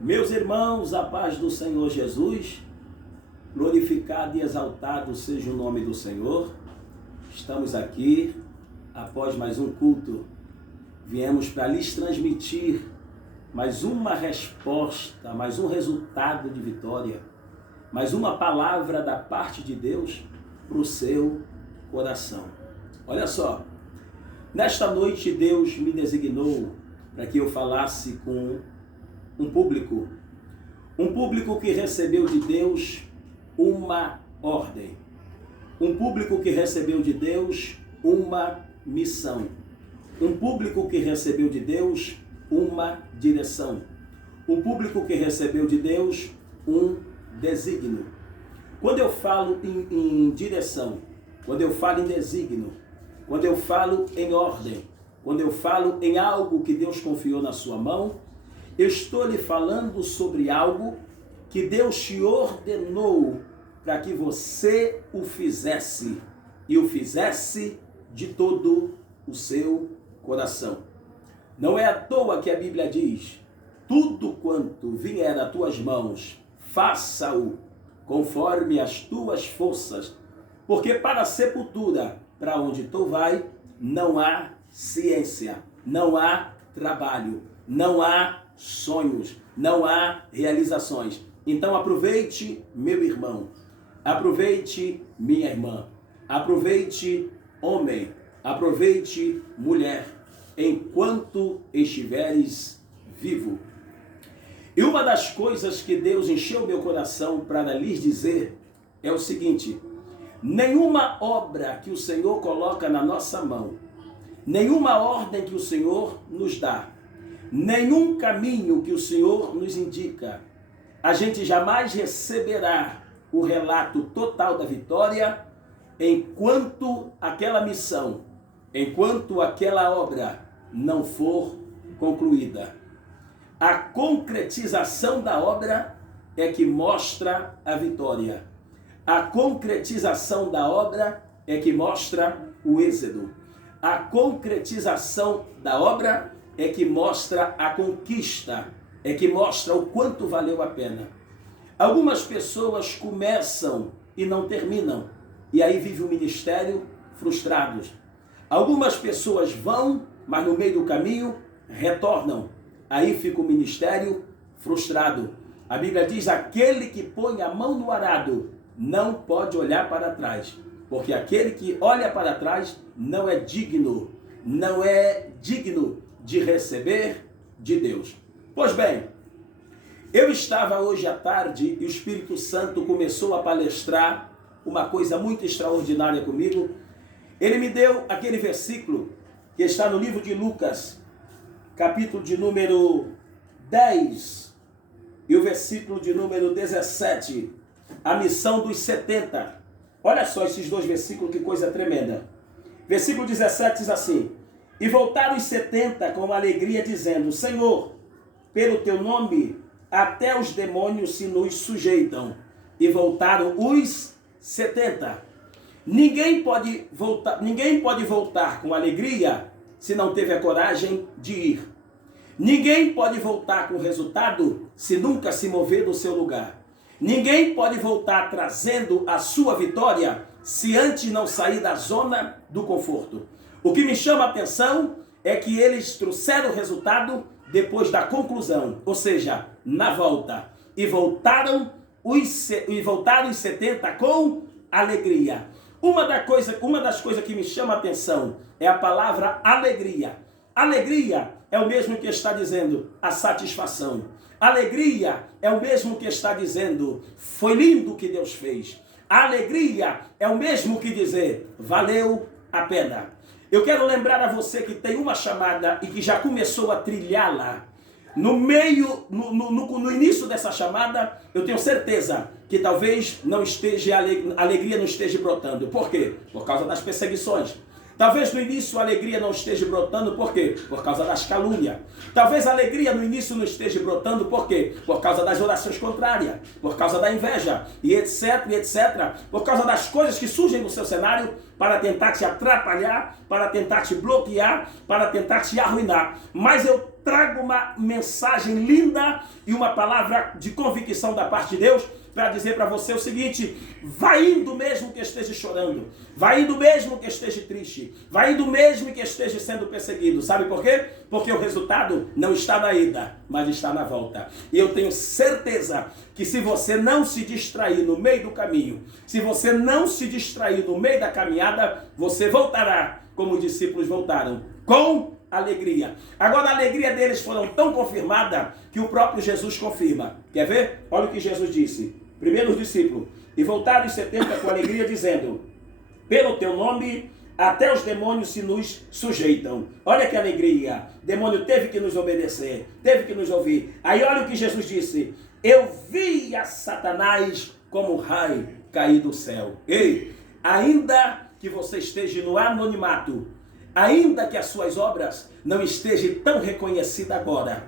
Meus irmãos, a paz do Senhor Jesus, glorificado e exaltado seja o nome do Senhor. Estamos aqui após mais um culto. Viemos para lhes transmitir mais uma resposta, mais um resultado de vitória, mais uma palavra da parte de Deus para o seu coração. Olha só, nesta noite Deus me designou para que eu falasse com um público que recebeu de Deus uma ordem, um público que recebeu de Deus uma missão, um público que recebeu de Deus uma direção, um público que recebeu de Deus um desígnio. Quando eu falo em direção, quando eu falo em desígnio, quando eu falo em ordem, quando eu falo em algo que Deus confiou na sua mão, eu estou lhe falando sobre algo que Deus te ordenou para que você o fizesse, e o fizesse de todo o seu coração. Não é à toa que a Bíblia diz: tudo quanto vier às tuas mãos, faça-o conforme as tuas forças, porque para a sepultura, para onde tu vai, não há ciência, não há trabalho, não há sonhos, não há realizações. Então aproveite, meu irmão, aproveite, minha irmã, aproveite, homem, aproveite, mulher, enquanto estiveres vivo. E uma das coisas que Deus encheu meu coração para lhes dizer é o seguinte: nenhuma obra que o Senhor coloca na nossa mão, nenhuma ordem que o Senhor nos dá, nenhum caminho que o Senhor nos indica, a gente jamais receberá o relato total da vitória enquanto aquela missão, enquanto aquela obra não for concluída. A concretização da obra é que mostra a vitória. A concretização da obra é que mostra o êxodo. A concretização da obra é que mostra a conquista, é que mostra o quanto valeu a pena. Algumas pessoas começam e não terminam, e aí vive o ministério frustrados. Algumas pessoas vão, mas no meio do caminho retornam, aí fica o ministério frustrado. A Bíblia diz: aquele que põe a mão no arado não pode olhar para trás, porque aquele que olha para trás não é digno de receber de Deus. Pois bem, eu estava hoje à tarde e o Espírito Santo começou a palestrar uma coisa muito extraordinária comigo. Ele me deu aquele versículo que está no livro de Lucas, capítulo de número 10 e o versículo de número 17, a missão dos 70. Olha só esses dois versículos, que coisa tremenda. Versículo 17 diz assim: e voltaram os 70 com alegria, dizendo: Senhor, pelo teu nome até os demônios se nos sujeitam. E voltaram os 70. Ninguém pode voltar com alegria se não teve a coragem de ir. Ninguém pode voltar com resultado se nunca se mover do seu lugar. Ninguém pode voltar trazendo a sua vitória se antes não sair da zona do conforto. O que me chama a atenção é que eles trouxeram o resultado depois da conclusão, ou seja, na volta. E voltaram os 70 com alegria. Uma das coisas que me chama a atenção é a palavra alegria. Alegria é o mesmo que está dizendo a satisfação. Alegria é o mesmo que está dizendo: foi lindo o que Deus fez. Alegria é o mesmo que dizer: valeu a pena. Eu quero lembrar a você que tem uma chamada e que já começou a trilhá-la. No início dessa chamada, eu tenho certeza que talvez a alegria não esteja brotando. Por quê? Por causa das perseguições. Talvez no início a alegria não esteja brotando, por quê? Por causa das calúnias. Talvez a alegria no início não esteja brotando, por quê? Por causa das orações contrárias, por causa da inveja, e etc, por causa das coisas que surgem no seu cenário para tentar te atrapalhar, para tentar te bloquear, para tentar te arruinar. Mas eu trago uma mensagem linda e uma palavra de convicção da parte de Deus para dizer para você o seguinte: vai indo mesmo que esteja chorando, vai indo mesmo que esteja triste, vai indo mesmo que esteja sendo perseguido. Sabe por quê? Porque o resultado não está na ida, mas está na volta. E eu tenho certeza que se você não se distrair no meio do caminho, se você não se distrair no meio da caminhada, você voltará como os discípulos voltaram, com alegria. Agora a alegria deles foram tão confirmada que o próprio Jesus confirma. Quer ver? Olha o que Jesus disse. Primeiro os discípulos: e voltaram os 70 com alegria, dizendo: pelo teu nome até os demônios se nos sujeitam. Olha que alegria. O demônio teve que nos obedecer, teve que nos ouvir. Aí olha o que Jesus disse: eu vi a Satanás como raio cair do céu. Ei, ainda que você esteja no anonimato, ainda que as suas obras não estejam tão reconhecidas agora,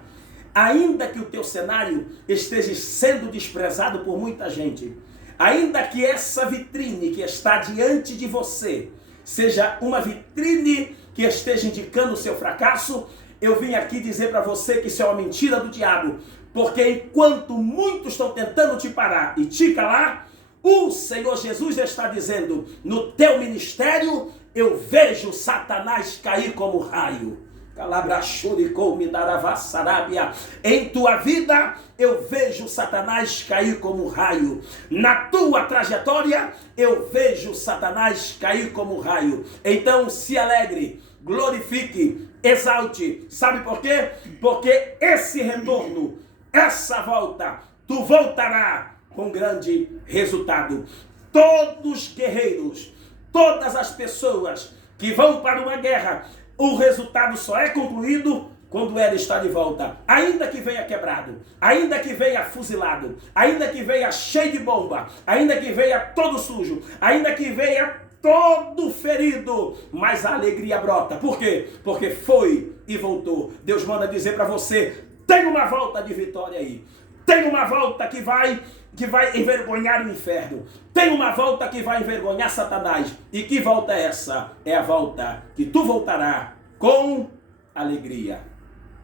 ainda que o teu cenário esteja sendo desprezado por muita gente, ainda que essa vitrine que está diante de você seja uma vitrine que esteja indicando o seu fracasso, eu vim aqui dizer para você que isso é uma mentira do diabo, porque enquanto muitos estão tentando te parar e te calar, o Senhor Jesus está dizendo: no teu ministério eu vejo Satanás cair como raio. Em tua vida eu vejo Satanás cair como raio. Na tua trajetória eu vejo Satanás cair como raio. Então se alegre, glorifique, exalte. Sabe por quê? Porque esse retorno, essa volta, tu voltará com grande resultado. Todos os guerreiros, todas as pessoas que vão para uma guerra, o resultado só é concluído quando ela está de volta. Ainda que venha quebrado, ainda que venha fuzilado, ainda que venha cheio de bomba, ainda que venha todo sujo, ainda que venha todo ferido, mas a alegria brota. Por quê? Porque foi e voltou. Deus manda dizer para você: tem uma volta de vitória aí. Tem uma volta que vai envergonhar o inferno. Tem uma volta que vai envergonhar Satanás. E que volta é essa? É a volta que tu voltará com alegria.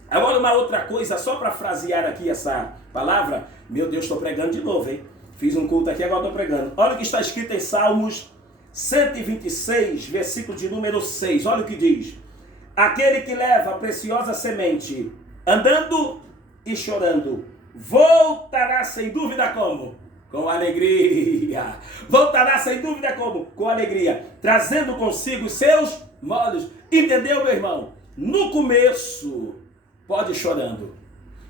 Agora uma outra coisa, só para frasear aqui essa palavra. Meu Deus, estou pregando de novo, hein? Fiz um culto aqui, agora estou pregando. Olha o que está escrito em Salmos 126, versículo de número 6. Olha o que diz: aquele que leva a preciosa semente, andando e chorando, voltará sem dúvida como? Com alegria. Voltará sem dúvida como? Com alegria. Trazendo consigo os seus molhos. Entendeu, meu irmão? No começo, pode ir chorando.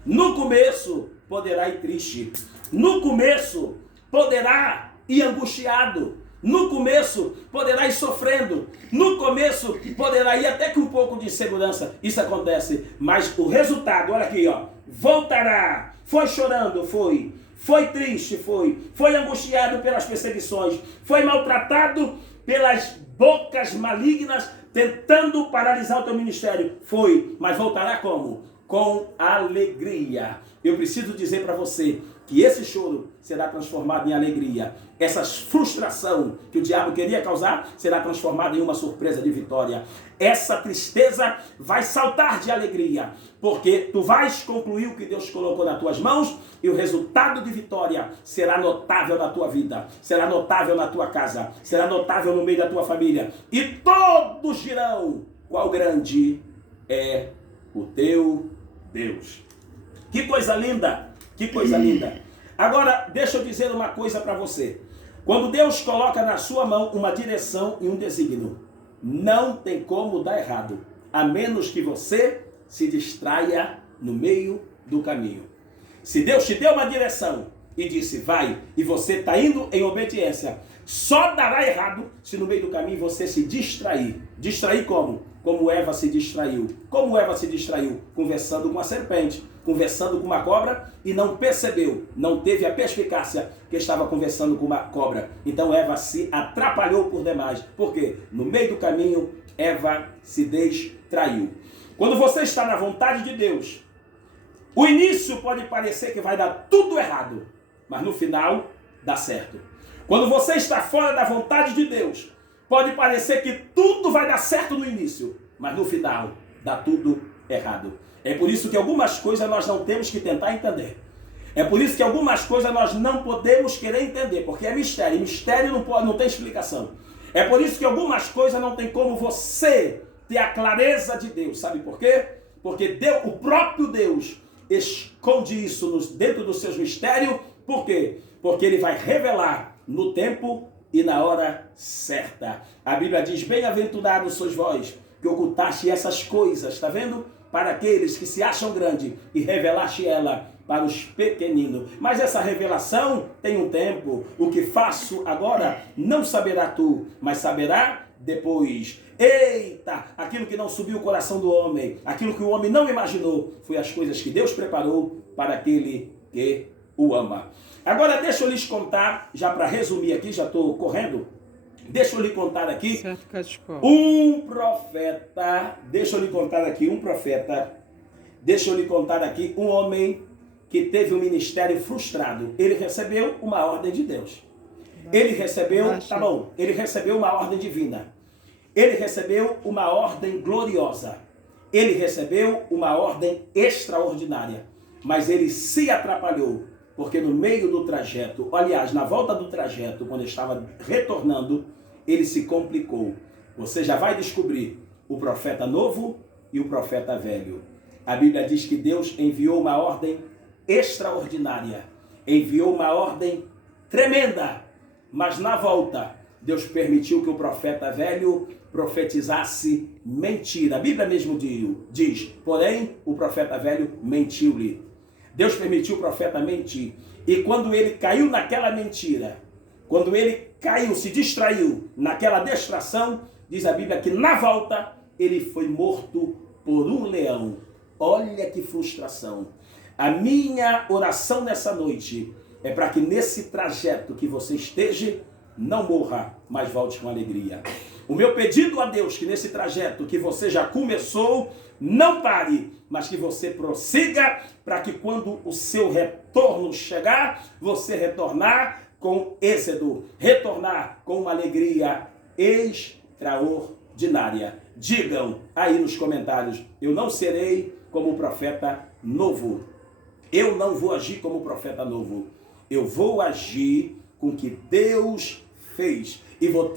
No começo, poderá ir triste. No começo, poderá ir angustiado. No começo, poderá ir sofrendo. No começo, poderá ir até com um pouco de insegurança. Isso acontece. Mas o resultado, olha aqui, ó. Voltará. Foi chorando, foi. Foi triste, foi. Foi angustiado pelas perseguições. Foi maltratado pelas bocas malignas tentando paralisar o teu ministério. Foi. Mas voltará como? Com alegria. Eu preciso dizer para você que esse choro será transformado em alegria. Essa frustração que o diabo queria causar será transformada em uma surpresa de vitória. Essa tristeza vai saltar de alegria, porque tu vais concluir o que Deus colocou nas tuas mãos e o resultado de vitória será notável na tua vida, será notável na tua casa, será notável no meio da tua família. E todos dirão: qual grande é o teu Deus. Que coisa linda! Que coisa linda! Agora, deixa eu dizer uma coisa para você. Quando Deus coloca na sua mão uma direção e um desígnio, não tem como dar errado, a menos que você se distraia no meio do caminho. Se Deus te deu uma direção e disse vai, e você está indo em obediência, só dará errado se no meio do caminho você se distrair. Distrair como? Como Eva se distraiu. Como Eva se distraiu? Conversando com a serpente, conversando com uma cobra e não percebeu, não teve a perspicácia que estava conversando com uma cobra. Então Eva se atrapalhou por demais. Por quê? No meio do caminho, Eva se distraiu. Quando você está na vontade de Deus, o início pode parecer que vai dar tudo errado, mas no final dá certo. Quando você está fora da vontade de Deus, pode parecer que tudo vai dar certo no início, mas no final dá tudo errado. É por isso que algumas coisas nós não temos que tentar entender. É por isso que algumas coisas nós não podemos querer entender, porque é mistério. E mistério não tem explicação. É por isso que algumas coisas não tem como você ter a clareza de Deus. Sabe por quê? Porque Deus, o próprio Deus esconde isso dentro dos seus mistérios. Por quê? Porque Ele vai revelar no tempo e na hora certa. A Bíblia diz: bem-aventurados sois vós, que ocultaste essas coisas, está vendo? Para aqueles que se acham grandes, e revelaste ela para os pequeninos. Mas essa revelação tem um tempo. O que faço agora não saberá tu, mas saberá depois. Eita, aquilo que não subiu o coração do homem, aquilo que o homem não imaginou, foi as coisas que Deus preparou para aquele que o ama. Agora deixa eu lhes contar, já para resumir aqui, já estou correndo, deixa eu lhe contar aqui um profeta, deixa eu lhe contar aqui um homem que teve um ministério frustrado. Ele recebeu uma ordem de Deus. Ele recebeu uma ordem divina. Ele recebeu uma ordem gloriosa. Ele recebeu uma ordem extraordinária. Mas ele se atrapalhou, porque no meio do trajeto, aliás, na volta do trajeto, quando estava retornando, ele se complicou. Você já vai descobrir o profeta novo e o profeta velho. A Bíblia diz que Deus enviou uma ordem extraordinária, enviou uma ordem tremenda, mas na volta, Deus permitiu que o profeta velho profetizasse mentira. A Bíblia mesmo diz, porém, o profeta velho mentiu-lhe. Deus permitiu o profeta mentir. E quando ele caiu naquela mentira, quando ele caiu, se distraiu naquela distração, diz a Bíblia que na volta ele foi morto por um leão. Olha que frustração. A minha oração nessa noite é para que nesse trajeto que você esteja, não morra, mas volte com alegria. O meu pedido a Deus que nesse trajeto que você já começou, não pare, mas que você prossiga, para que quando o seu retorno chegar, você retornar com êxito, retornar com uma alegria extraordinária. Digam aí nos comentários: eu não serei como o profeta novo. Eu não vou agir como o profeta novo. Eu vou agir com o que Deus fez. E vou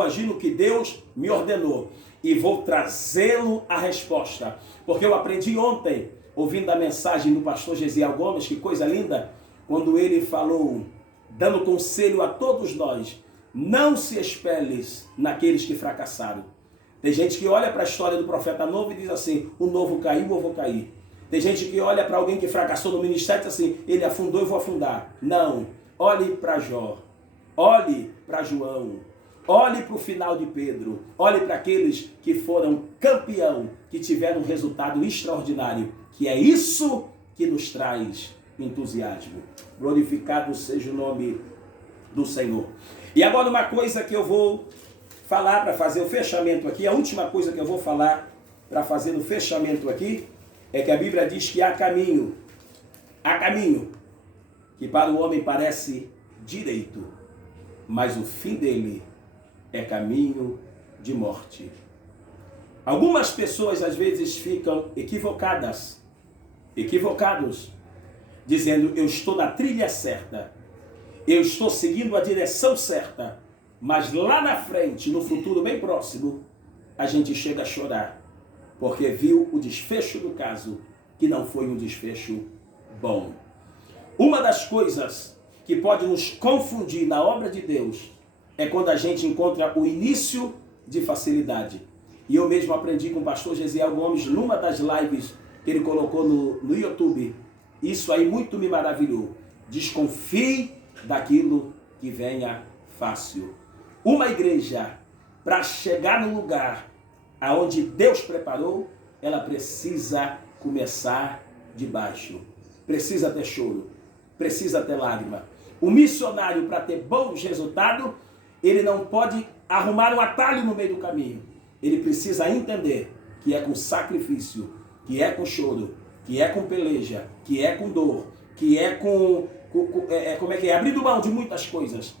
agir no que Deus me ordenou. E vou trazê-lo a resposta. Porque eu aprendi ontem, ouvindo a mensagem do pastor Gesiel Gomes, que coisa linda, quando ele falou, dando conselho a todos nós: não se espelhes naqueles que fracassaram. Tem gente que olha para a história do profeta novo e diz assim: o novo caiu, eu vou cair. Tem gente que olha para alguém que fracassou no ministério e diz assim: ele afundou, eu vou afundar. Não, olhe para Jó, olhe para João, olhe para o final de Pedro, olhe para aqueles que foram campeão, que tiveram um resultado extraordinário, que é isso que nos traz entusiasmo. Glorificado seja o nome do Senhor. E agora uma coisa que eu vou falar para fazer o fechamento aqui, a última coisa que eu vou falar para fazer o fechamento aqui, é que a Bíblia diz que há caminho que para o homem parece direito, mas o fim dele é caminho de morte. Algumas pessoas às vezes ficam equivocados, dizendo: eu estou na trilha certa, eu estou seguindo a direção certa, mas lá na frente, no futuro bem próximo, a gente chega a chorar, porque viu o desfecho do caso, que não foi um desfecho bom. Uma das coisas que pode nos confundir na obra de Deus é quando a gente encontra o início de facilidade. E eu mesmo aprendi com o pastor Gesiel Gomes, numa das lives que ele colocou no YouTube. Isso aí muito me maravilhou. Desconfie daquilo que venha fácil. Uma igreja, para chegar no lugar aonde Deus preparou, ela precisa começar de baixo. Precisa ter choro, precisa ter lágrima. O missionário, para ter bons resultados, ele não pode arrumar um atalho no meio do caminho. Ele precisa entender que é com sacrifício, que é com choro, que é com peleja, que é com dor, que é abrindo mão de muitas coisas.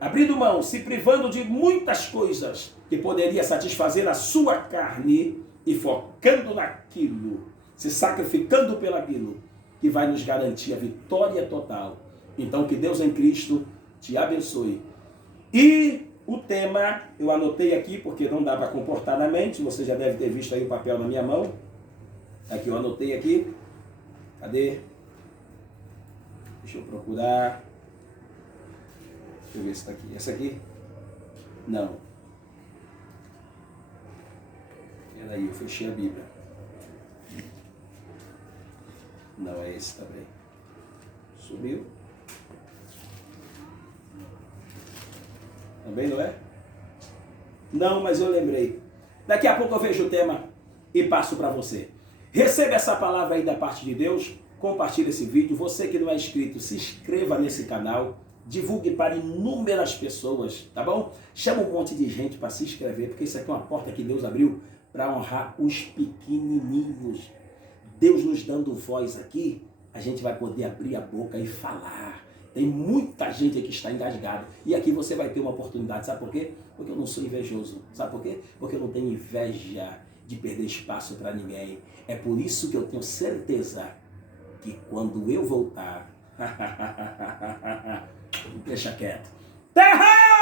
Abrindo mão, se privando de muitas coisas que poderia satisfazer a sua carne, e focando naquilo, se sacrificando pelaquilo, que vai nos garantir a vitória total. Então, que Deus em Cristo te abençoe. E o tema, eu anotei aqui, porque não dá para comportar na mente, você já deve ter visto aí o papel na minha mão. Aqui, eu anotei aqui. Cadê? Deixa eu procurar. Deixa eu ver se está aqui. Essa aqui? Não. Peraí, eu fechei a Bíblia. Não, é esse também. Sumiu. Também não é? Não, mas eu lembrei. Daqui a pouco eu vejo o tema e passo para você. Receba essa palavra aí da parte de Deus. Compartilhe esse vídeo. Você que não é inscrito, se inscreva nesse canal. Divulgue para inúmeras pessoas, tá bom? Chama um monte de gente para se inscrever, porque isso aqui é uma porta que Deus abriu para honrar os pequenininhos. Deus nos dando voz aqui, a gente vai poder abrir a boca e falar. Tem muita gente aqui que está engasgada. E aqui você vai ter uma oportunidade. Sabe por quê? Porque eu não sou invejoso. Sabe por quê? Porque eu não tenho inveja de perder espaço para ninguém. É por isso que eu tenho certeza que quando eu voltar... Deixa quieto. Terra!